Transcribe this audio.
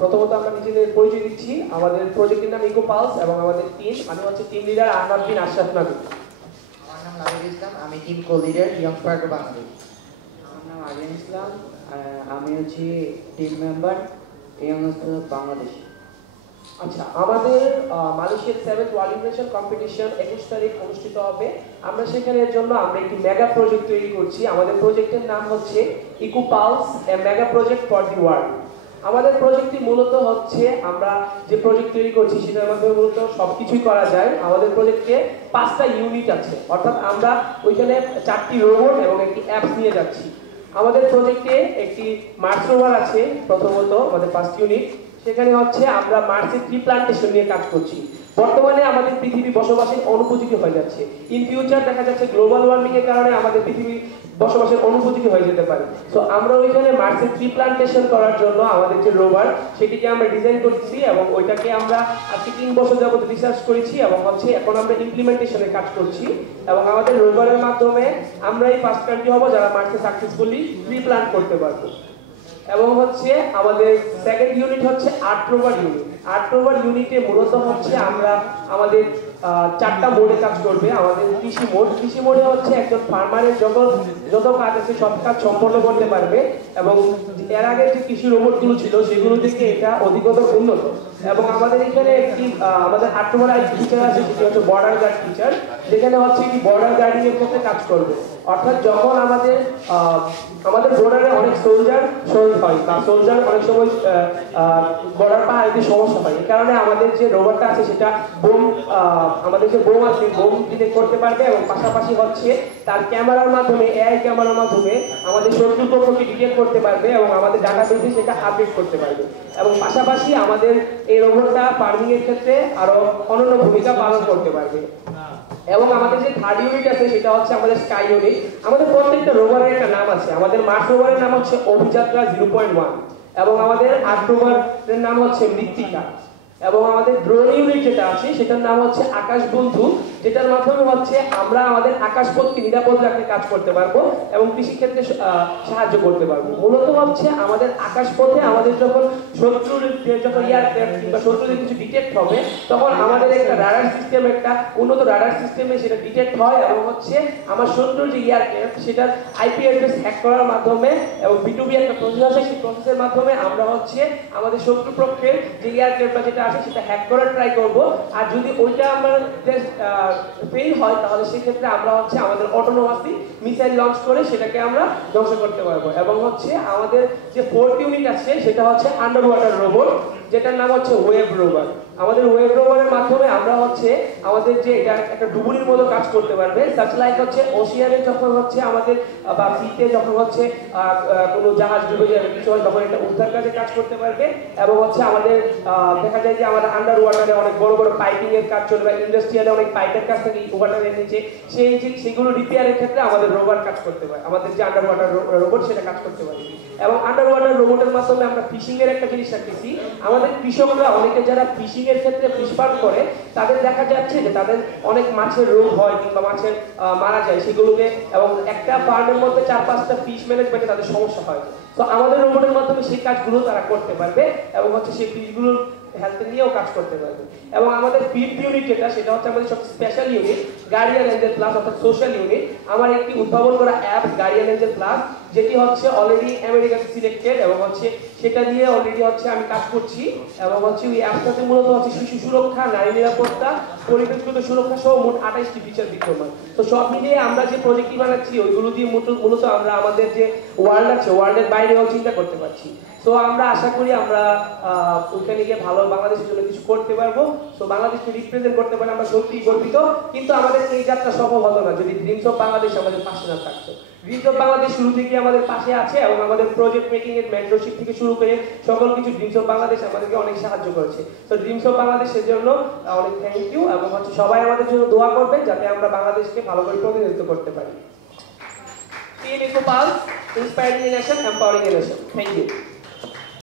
প্রথমত আমরা নিজেদের পরিচয় দিচ্ছি। আমাদের প্রজেক্টের নাম ইকো পালস এবং আমাদের টিম, আমি হচ্ছে টিম লিডার আহমদ বিন আশরাফ নবী। আমার নাম নাবিল ইসলাম, আমি টিম কো লিডার ইয়ং স্পার্ক বাংলাদেশ। আমার নাম আরিয়ান ইসলাম, আমি হচ্ছি team member young spark Bangladesh. আচ্ছা, আমাদের মালয়েশিয়ার 7th ওয়ার্ল্ড ইনোভেশন কম্পিটিশন 21 তারিখ অনুষ্ঠিত হবে। আমরা সেখানের জন্য আমরা একটি মেগা প্রজেক্ট তৈরি করছি। আমাদের প্রজেক্টের নাম হচ্ছে eco pulse, a mega project for the world. আমাদের প্রজেক্টটি মূলত হচ্ছে, আমরা যে প্রজেক্ট তৈরি করছি সেটার মাধ্যমে মূলত সবকিছুই করা যায়। আমাদের প্রজেক্টে 5টা ইউনিট আছে, অর্থাৎ আমরা ওইখানে 4টি রোবট এবং একটি অ্যাপস নিয়ে যাচ্ছি। আমাদের প্রজেক্টে একটি মার্স রোভার আছে। প্রথমত আমাদের ফার্স্ট ইউনিট, সেখানে হচ্ছে আমরা মার্সে ট্রি প্লান্টেশন নিয়ে কাজ করছি। বর্তমানে আমাদের পৃথিবী বসবাসের অনুপযোগী হয়ে যাচ্ছে। ইন ফিউচার দেখা যাচ্ছে গ্লোবাল ওয়ার্মিং এর কারণে আমাদের পৃথিবী বসবাসের অনুপযোগী হয়ে যেতে পারে। সো আমরা ওইখানে মার্সে ট্রি প্লান্টেশন করার জন্য আমাদের যে রোভার সেটিকে আমরা ডিজাইন করছি এবং ওইটাকে আমরা আজকে 3 বছর যাবত রিসার্চ করেছি এবং হচ্ছে এখন আমরা ইমপ্লিমেন্টেশনে কাজ করছি। এবং আমাদের রোভারের মাধ্যমে আমরা এই ফার্স্ট কান্ট্রি হব যারা মার্সে সাকসেসফুলি ট্রি প্লান্ট করতে পারবো। এবং হচ্ছে আমাদের সেকেন্ড ইউনিট হচ্ছে art rover unit. Art rover ইউনিটে মূলত হচ্ছে আমরা আমাদের 4টা মোডে কাজ করবে। আমাদের কৃষি মোডে হচ্ছে একজন ফার্মারের যত কাজ আছে সব কাজ সম্পন্ন করতে পারবে এবং এর আগে যে কৃষি রোবটগুলো ছিল সেগুলো থেকে এটা অধিকতর উন্নত। এবং আমাদের এখানে একটি আমাদের আর্ট রোভার আরেকটি ফিচার আছে, সেটি হচ্ছে বর্ডার গার্ড ফিচার, যেখানে হচ্ছে কি বর্ডার গার্ডিং এর ক্ষেত্রে কাজ করবে। অর্থাৎ যখন আমাদের বর্ডারে অনেক সোলজার শহীদ হয় বা সোলজার অনেক সময় বর্ডার পার দিতে সমস্যা হয়, এই কারণে আমাদের যে রোবটটা আছে সেটা আমাদের যে বোম আছে বোম ডিটেক্ট করতে পারবে এবং পাশাপাশি হচ্ছে তার ক্যামেরার মাধ্যমে, এআই ক্যামেরার মাধ্যমে আমাদের শত্রুপক্ষকে ডিটেক্ট করতে পারবে এবং আমাদের ডাটাবেসে সেটা আপডেট করতে পারবে। এবং পাশাপাশি আমাদের এই রোবটটা ফার্মিং এর ক্ষেত্রে আরো অনন্য ভূমিকা পালন করতে পারবে। এবং আমাদের যে থার্ড ইউনিট আছে সেটা হচ্ছে আমাদের স্কাই ইউনিট। আমাদের প্রত্যেকটা রোভারের একটা নাম আছে। আমাদের মার্স রোভারের নাম হচ্ছে অভিযাত্রা 0.1 এবং আমাদের আর্ট রোভারের নাম হচ্ছে মৃত্তিকা। এবং আমাদের ড্রোন ইউনিট যেটা আছে সেটার নাম হচ্ছে আকাশ বন্ধু, যেটার মাধ্যমে হচ্ছে আমরা আমাদের আকাশপথকে নিরাপদ রাখতে কাজ করতে পারবো এবং কৃষি ক্ষেত্রে সাহায্য করতে পারবো। মূলত হচ্ছে আমাদের আকাশপথে আমাদের যখন এয়ারক্রাফট কিংবা শত্রুদের কিছু ডিটেক্ট হবে তখন আমাদের একটা রাডার সিস্টেম, একটা উন্নত রাডার সিস্টেমে সেটা ডিটেক্ট হয় এবং হচ্ছে আমার শত্রুর যে এয়ারক্রাফট সেটার আইপি অ্যাড্রেস হ্যাক করার মাধ্যমে এবং বিটুবি একটা প্রসেস আছে, সেই প্রসেসের মাধ্যমে আমরা হচ্ছে আমাদের শত্রুপক্ষের যে এয়ারক্রাফট যেটা সেটা হ্যাক করার ট্রাই করব। আর যদি ওইটা আমাদের ফেল হয় তাহলে সেক্ষেত্রে আমরা হচ্ছে আমাদের অটোনোমাসলি মিসাইল লঞ্চ করে সেটাকে আমরা ধ্বংস করতে পারবো। এবং হচ্ছে আমাদের যে 4th ইউনিট আছে সেটা হচ্ছে আন্ডার ওয়াটার রোবট, যেটার নাম হচ্ছে ওয়েব রোভার। আমাদের ওয়েব রোভারের মাধ্যমে আমরা হচ্ছে আমাদের যে এটা একটা ডুবুরির মতো কাজ করতে পারবে। সাচ লাইক হচ্ছে ওশিয়ানে যখন হচ্ছে আমাদের বা সিতে যখন হচ্ছে কোনো জাহাজ ডুবে যাবে কিছু হয় তখন এটা উদ্ধার কাজে কাজ করতে পারবে। এবং হচ্ছে আমাদের দেখা যায় যে আমাদের আন্ডার ওয়াটারে অনেক বড় বড় পাইপিং এর কাজ চলবে, ইন্ডাস্ট্রিয়ালে অনেক পাইপের কাজ থেকে ওয়াটারের নিচে সেগুলো রিপেয়ারের ক্ষেত্রে আমাদের রোভার কাজ করতে পারে। আমাদের যে আন্ডার ওয়াটার রোবট সেটা কাজ করতে পারে। এবং আন্ডার ওয়াটার রোবটের মাধ্যমে আমরা ফিশিং এর একটা জিনিস রাখতেছি। আমাদের কৃষকরা অনেকে যারা ফিশিং এর ক্ষেত্রে ফিশ ফার্ম করে তাদের দেখা যাচ্ছে যে তাদের অনেক মাছের রোগ হয় কিংবা মাছের মারা যায় সেগুলোকে, এবং একটা ফার্মের মধ্যে 4-5টা ফিশ ম্যানেজমেন্টে তাদের সমস্যা হয়। তো আমাদের রোবটের মাধ্যমে সেই কাজগুলো তারা করতে পারবে এবং হচ্ছে সেই ফিশগুলোর হেলথ নিয়েও কাজ করতে পারবে। এবং আমাদের 5th ইউনিট যেটা সেটা হচ্ছে আমাদের সব special unit guardian Angel plus, অর্থাৎ সোশ্যাল ইউনিট। আমার একটি উদ্ভাবন করা অ্যাপ গার্ডিয়ান এঞ্জেল প্লাস, যেটি হচ্ছে অলরেডি আমেরিকাতে সিলেক্টেড এবং হচ্ছে সেটা দিয়ে অলরেডি হচ্ছে আমি কাজ করছি। এবং হচ্ছে ওই অ্যাপটাতে মূলত হচ্ছে শিশু সুরক্ষা, নারী নিরাপত্তা, পরিবেশগত সুরক্ষা সহ মোট 28টি ফিচার বিদ্যমান। তো সব মিলিয়ে আমরা যে প্রজেক্টটি বানাচ্ছি ওইগুলো দিয়ে মূলত আমরা আমাদের যে ওয়ার্ল্ড আছে ওয়ার্ল্ডের বাইরেও চিন্তা করতে পারছি। তো আমরা আশা করি আমরা ওইখানে গিয়ে ভালো বাংলাদেশের জন্য কিছু করতে পারবো। তো বাংলাদেশকে রিপ্রেজেন্ট করতে পারলে আমরা সত্যিই গর্বিত। কিন্তু আমাদের এই যাত্রা সফল হতো না যদি ড্রিমস অফ বাংলাদেশ আমাদের পাশে না থাকতো। ড্রিমস অফ বাংলাদেশ শুরু থেকে আমাদের পাশে আছে এবং আমাদের প্রজেক্ট মেকিং এর মেন্টরশিপ থেকে শুরু করে সকল কিছু ড্রিমস অফ বাংলাদেশ আমাদেরকে অনেক সাহায্য করেছে। তো ড্রিমস অফ বাংলাদেশের জন্য অনেক থ্যাংক ইউ এবং হচ্ছে সবাই আমাদের জন্য দোয়া করবেন যাতে আমরা বাংলাদেশকে ভালো করে প্রতিনিধিত্ব করতে পারি। Team eco pulse, inspiring a nation, empowering a nation. Thank you.